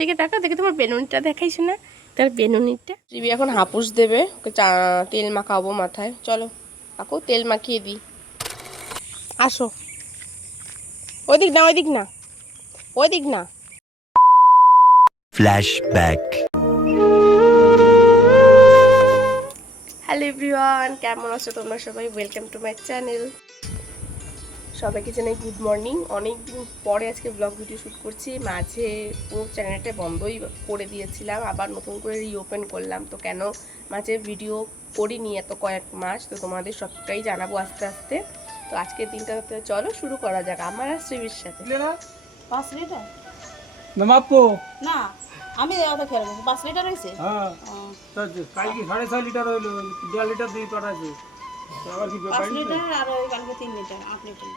দেখে টাকা দেখে তোমার বেনুনিটা দেখাইছ না, তার বেনুনিটা। রিবি এখন হাপুস দেবে, ওকে তেল মাখাবো মাথায়। চলো কাকু তেল মাখিয়ে দিই। আসো, ওইদিক না ওইদিক না ওইদিক না। ফ্ল্যাশব্যাক। হ্যালো এভরিওয়ান, কেমন আছো তোমরা সবাই? Welcome to my channel. সবাইকে জানাই গুড মর্নিং। অনেক দিন পরে আজকে ব্লগ ভিডিও শ্যুট করছি। মাঝে পুরো চ্যানেলটা বন্ধই করে দিয়েছিলাম, আবার নতুন করে রিওপেন করলাম। তো কেন মাঝে ভিডিও করিনি এত কয়েক মাস, তো তোমাদের সবটাই জানাবো আস্তে আস্তে। তো আজকের দিনটা চলো শুরু করা যাক আমার আর শ্রীবির সাথে। 5 লিটার না মাপো না, আমি অত খেয়াল করছি 5 লিটার হয়েছে। হ্যাঁ তো কালকে 6.5 লিটার হইলো, 1.5 লিটার দিয়ে পাঠাইছে। আবার কি 5 লিটার আর ওই কালকে 3 লিটার 8 লিটার।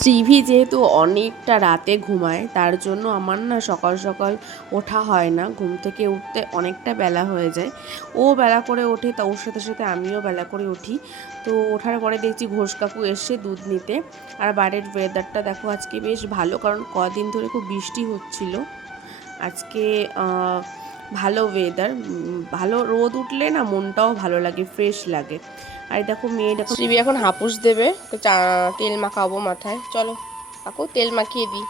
শ্রীভি যেহেতু অনেকটা রাতে ঘুমায়, তার জন্য আমার না সকাল সকাল ওঠা হয় না। ঘুম থেকে উঠতে অনেকটা বেলা হয়ে যায়। ও বেলা করে ওঠে, তা ওর সাথে সাথে আমিও বেলা করে উঠি। তো ওঠার পরে দেখছি ঘোষ কাকু এসে দুধ নিতে। আর বাইরের ওয়েদারটা দেখো আজকে বেশ ভালো, কারণ কদিন ধরে খুব বৃষ্টি হচ্ছিল। আজকে ভালো ওয়েদার, ভালো রোদ উঠলে না মনটাও ভালো লাগে, ফ্রেশ লাগে। আর দেখো মেয়ে দেখো, শ্রীবি এখন হাপুস দেবে, ওকে তেল মাখাবো মাথায়। চলো কাকু তেল মাখিয়ে দিই।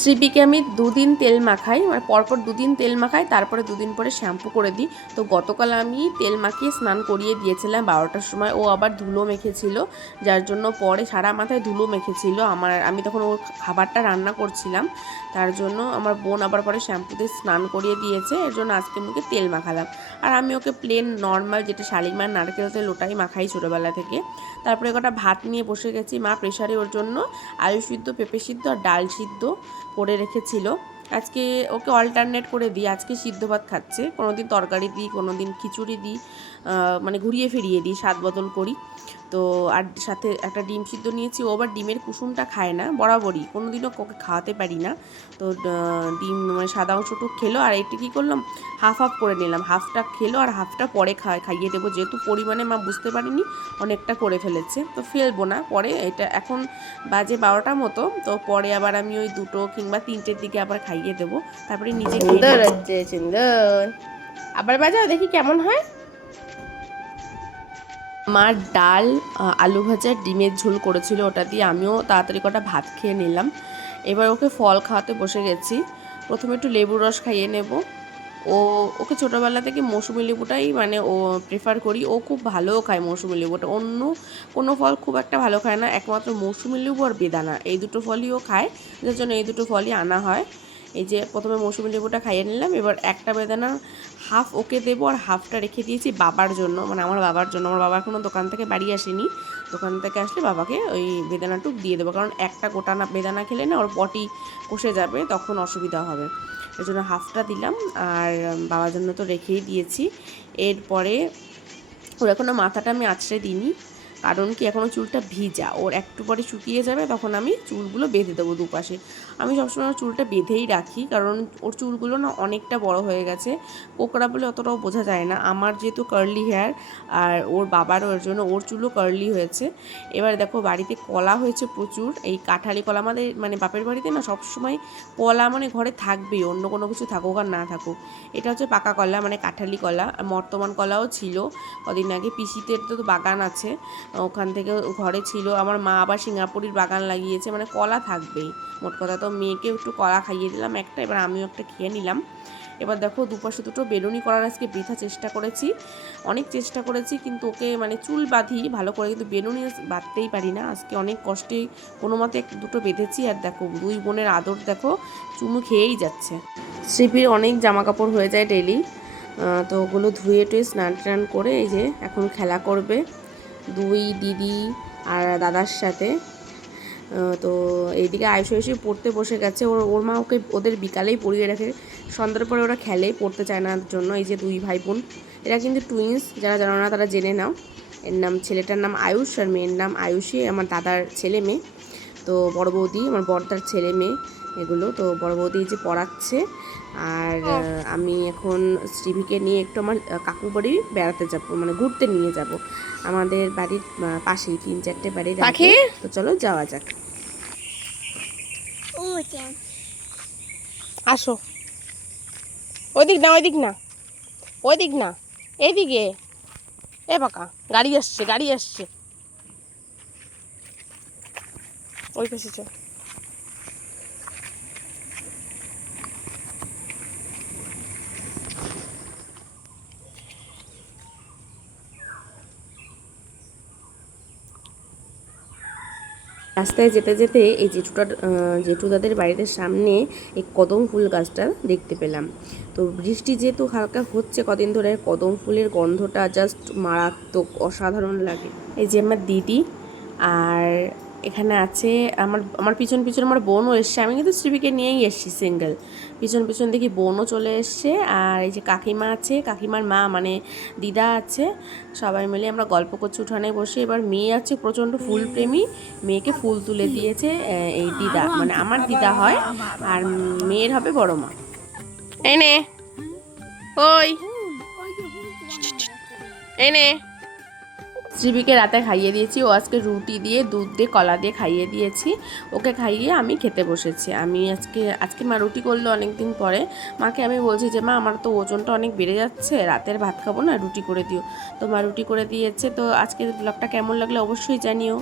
শ্রীবিকে আমি দুদিন তেল মাখাই, মানে পরপর দুদিন তেল মাখাই, তারপরে দুদিন পরে শ্যাম্পু করে দিই। তো গতকাল আমি তেল মাখিয়ে স্নান করিয়ে দিয়েছিলাম 12টার সময়। ও আবার ধুলো মেখেছিল, যার জন্য পরে সারা মাথায় ধুলো মেখেছিল। আমি তখন ওর খাবারটা রান্না করছিলাম, তার জন্য আমার বোন আবার পরে শ্যাম্পুতে স্নান করিয়ে দিয়েছে। এর জন্য আজকে মুখে তেল মাখালাম। আর আমি ওকে প্লেন নর্মাল যেটা শালিমার নারকেল তেল ওটাই মাখাই ছোটোবেলা থেকে। তারপরে কটা ভাত নিয়ে বসে গেছি। মা প্রেশারে ওর জন্য আলু সিদ্ধ, পেঁপে সিদ্ধ আর ডাল সিদ্ধ করে রেখেছিল। আজকে ওকে অল্টারনেট করে দিই, আজকে সিদ্ধ ভাত খাচ্ছে, কোনো দিন তরকারি দিই, কোনো দিন খিচুড়ি দিই, মানে ঘুরিয়ে ফিরিয়ে দিই, স্বাদ বদল করি। তো আর সাথে একটা ডিম সিদ্ধ নিয়েছি। ও আবার ডিমের কুসুমটা খায় না বরাবরই, কোনো দিনও ওকে খাওয়াতে পারি না। তো ডিম মানে সাদা অংশটুকু খেলো, আর একটু কী করলাম হাফ হাফ করে নিলাম। হাফটা খেলো আর হাফটা পরে খাইয়ে দেবো, যেহেতু পরিমাণে মা বুঝতে পারিনি অনেকটা করে ফেলেছে, তো ফেলবো না পরে। এটা এখন বাজে 12টার মতো, তো পরে আবার আমি ওই 2টো কিংবা 3টের দিকে আবার খাইয়ে দেবো, তারপরে নিজে সুন্দর হচ্ছে সুন্দর। আবার বাজাও দেখি কেমন হয়। আমার ডাল, আলু ভাজা, ডিমের ঝোল করেছিল, ওটা দিয়ে আমিও তাড়াতাড়ি কটা ভাত খেয়ে নিলাম। এবার ওকে ফল খাওয়াতে বসে গেছি। প্রথমে একটু লেবুর রস খাইয়ে নেব। ওকে ছোটোবেলা থেকে মৌসুমি লেবুটাই মানে ও প্রেফার করি। ও খুব ভালোও খায় মৌসুমি লেবুটা, অন্য কোনো ফল খুব একটা ভালো খায় না, একমাত্র মৌসুমি লেবু আর বেদানা, এই দুটো ফলই ও খায়, যার জন্য এই দুটো ফলই আনা হয়। এই যে প্রথমে মৌসুমি লেবুটা খাইয়ে নিলাম, এবার একটা বেদানা হাফ ওকে দেবো, আর হাফটা রেখে দিয়েছি বাবার জন্য, মানে আমার বাবার জন্য। আমার বাবা এখনও দোকান থেকে বাড়ি আসেনি, দোকান থেকে আসলে বাবাকে ওই বেদানাটুক দিয়ে দেবো, কারণ একটা গোটা না বেদানা খেলে না ওর পটি কষে যাবে, তখন অসুবিধা হবে। এর জন্য হাফটা দিলাম, আর বাবার জন্য তো রেখেই দিয়েছি। এরপরে ওর এখনও মাথাটা আমি আঁচড়ে দিইনি, কারণ কি এখনও চুলটা ভিজা, ওর একটু পরে শুকিয়ে যাবে, তখন আমি চুলগুলো বেঁধে দেবো দুপাশে। আমি সবসময় ওর চুলটা বেঁধেই রাখি, কারণ ওর চুলগুলো না অনেকটা বড় হয়ে গেছে, কোকড়া বলে অতটাও বোঝা যায় না। আমার যেহেতু কার্লি হেয়ার, আর ওর বাবারও, এর জন্য ওর চুলও কার্লি হয়েছে। এবার দেখো বাড়িতে কলা হয়েছে প্রচুর, এই কাঁঠালি কলা। আমাদের মানে বাপের বাড়িতে না সবসময় কলা মানে ঘরে থাকবেই, অন্য কোনো কিছু থাকুক আর না থাকুক। এটা হচ্ছে পাকা কলা, মানে কাঁঠালি কলা। আর বর্তমান কলাও ছিল কদিন আগে, পিসিদের তো বাগান আছে, ওখান থেকে ঘরে ছিল। আমার মা আবার সিঙ্গাপুরির বাগান লাগিয়েছে, মানে কলা থাকবেই মোট কথা। তো মেয়েকে একটু কলা খাইয়ে দিলাম একটা, এবার আমিও একটা খেয়ে নিলাম। এবার দেখো দুপাশে দুটো বেলুনি করার আজকে বৃথা চেষ্টা করেছি, অনেক চেষ্টা করেছি, কিন্তু ওকে মানে চুল বাঁধি ভালো করে, কিন্তু বেলুনি বাঁধতেই পারি না। আজকে অনেক কষ্টে কোনো মতে দুটো বেঁধেছি, আর দেখো দুই বোনের আদর দেখো চুমু খেয়েই যাচ্ছে। শ্রীপির অনেক জামা কাপড় হয়ে যায় ডেলি, তো ওগুলো ধুয়ে টুয়ে স্নান টান করে এই যে এখন খেলা করবে দুই দিদি আর দাদার সাথে। তো এইদিকে আয়ুষ এসে পড়তে বসে গেছে, ওর মা ওকে ওদের বিকালেই পড়িয়ে রাখে, সন্ধ্যার পরে ওরা খেলে, পড়তে চায় না জন্য। এই যে দুই ভাই বোন, এরা কিন্তু টুইন্স, যারা জানো না তারা জেনে নাও। এর নাম, ছেলেটার নাম আয়ুষ আর মেয়ের নাম আয়ুষী, আমার দাদার ছেলে মেয়ে। তো বড় বৌদি আমার বড়দার ছেলে মেয়ে এগুলো। তো বড় বৌদি যে পড়াচ্ছে, আর আমি এখন শ্রীভিকে নিয়ে একটু আমার কাকু বাড়ি বেড়াতে যাব, মানে ঘুরতে নিয়ে যাব। আমাদের বাড়ির পাশেই 3-4টে বাড়ির আগে, তো চলো যাওয়া যাক। আসো, ওই দিক না, ওই দিক না, ওই দিক না, এইদিকে। এ বাঁকা, গাড়ি আসছে, গাড়ি আসছে। ওই পাশে চল। রাস্তায় যেতে যেতে এই জেঠু দাদের বাড়ির সামনে এই কদম ফুল গাছটা দেখতে পেলাম। তো বৃষ্টি যেহেতু হালকা হচ্ছে কদিন ধরে, কদম ফুলের গন্ধটা জাস্ট মারাত্মক, অসাধারণ লাগে। এই যে আমার দিদি, আর এখানে আছে আমার আমার পিছন পিছন আমার বোনও এসছে। আমি কিন্তু শ্রীবিকে নিয়েই এসছি সিঙ্গেল। পিছন পিছন দেখি বোনও চলে এসছে, আর এই যে কাকিমা আছে, কাকিমার মা মানে দিদা আছে। সবাই মিলে আমরা গল্প করছি উঠানে বসে। এবার মেয়ে আছে প্রচণ্ড ফুলপ্রেমী, মেয়েকে ফুল তুলে দিয়েছে এই দিদা, মানে আমার দিদা হয়, আর মেয়ের হবে বড় মা। এই নে, ওই এই নে। শ্রীবিকে রাতে খাইয়ে দিয়েছি, ও আজকে রুটি দিয়ে দুধ দিয়ে কলা দিয়ে খাইয়ে দিয়েছি। ওকে খাইয়ে আমি খেতে বসেছি। আমি আজকে মা রুটি করলো অনেক দিন পরে। মাকে আমি বলছি যে মা আমার তো ওজনটা অনেক বেড়ে যাচ্ছে, রাতের ভাত খাবো না, রুটি করে দিও। তো মা রুটি করে দিয়েছে। তো আজকের ব্লগটা কেমন লাগলো অবশ্যই জানিও।